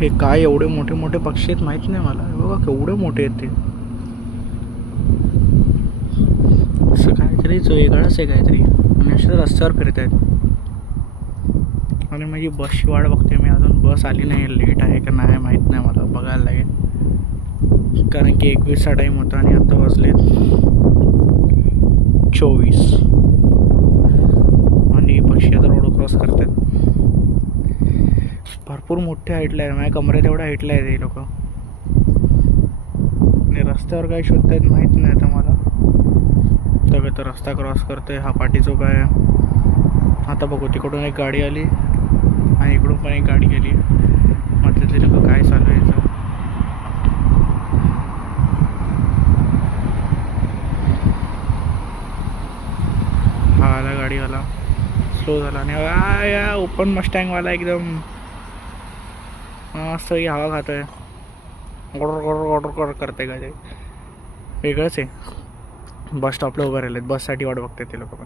हे काय एवढे मोठे मोठे पक्षी आहेत माहीत नाही मला. बघा केवढे मोठे आहेत ते. असं काहीतरीच वेगळंच आहे काहीतरी. आणि अशा रस्त्यावर फिरत आहेत. आणि माझी बसची वाट बघते मी. अजून बस आली नाही. लेट आहे का नाही माहीत नाही मला. बघायला लागेल. कारण की 21चा टाईम होता आणि आता वाजलेत 24. आणि पक्षी आता रोड क्रॉस करतात. भरपूर मोठ्या हाईटला आहे. माझ्या कमरेत एवढ्या हाईटला आहे ते लोक. आणि रस्त्यावर काय शोधतायत माहीत नाही आता मला. तर रस्ता क्रॉस करतोय. हा पाठीचा उभा आहे. आता बघू तिकडून एक गाडी आली आणि इकडून पण एक गाडी गेली. मग तिथले लोक काय चालू आहे. हा आला गाडीवाला. स्लो झाला आणि या ओपन मस्टँगवाला एकदम मस्त हवा खातोय. ऑर्डर ऑर्डर ऑर्डर ऑर्डर करते काय ते वेगळंच आहे. बस स्टॉपला उभं राहिलेत. बससाठी वाट बघतात ते लोक पण.